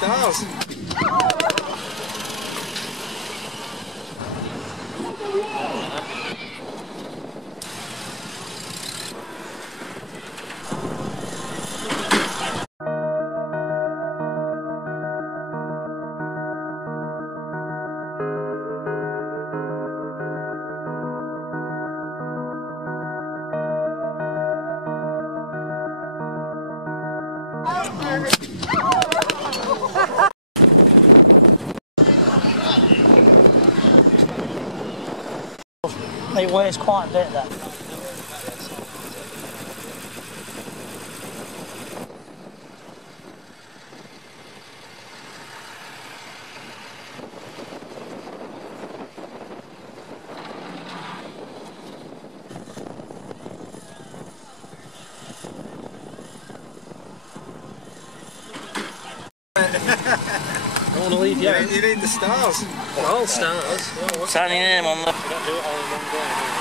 stars. It weighs quite a bit then. I want to leave you. You need the stars. All stars. Signing name on the. You don't do it all in one day.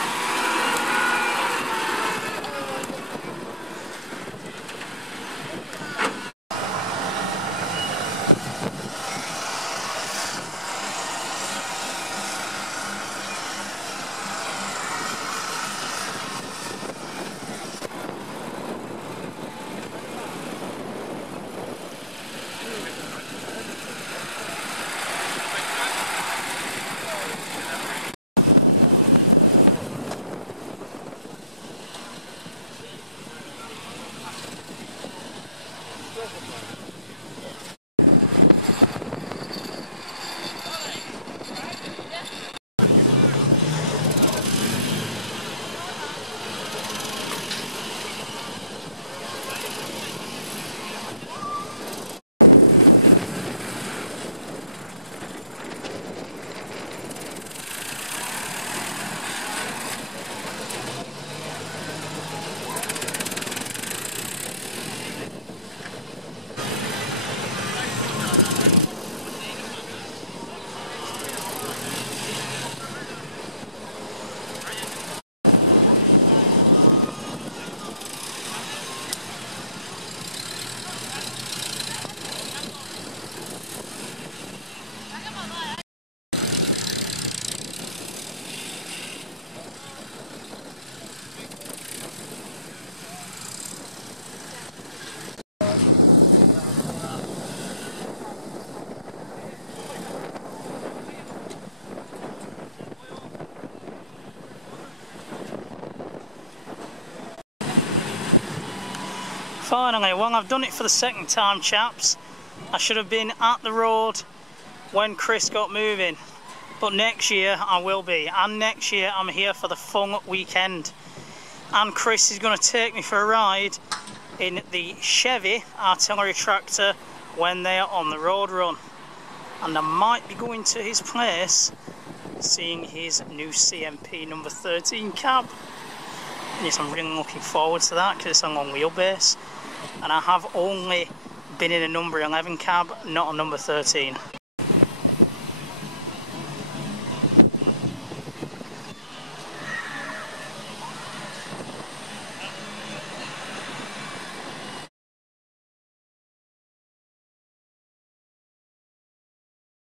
Finally, well, I've done it for the second time, chaps. I should have been at the road when Chris got moving, but next year I will be, and next year I'm here for the fun weekend, and Chris is going to take me for a ride in the Chevy artillery tractor when they are on the road run, and I might be going to his place seeing his new CMP number 13 cab. Yes, I'm really looking forward to that because it's a long wheelbase, and I have only been in a number 11 cab, not a number 13.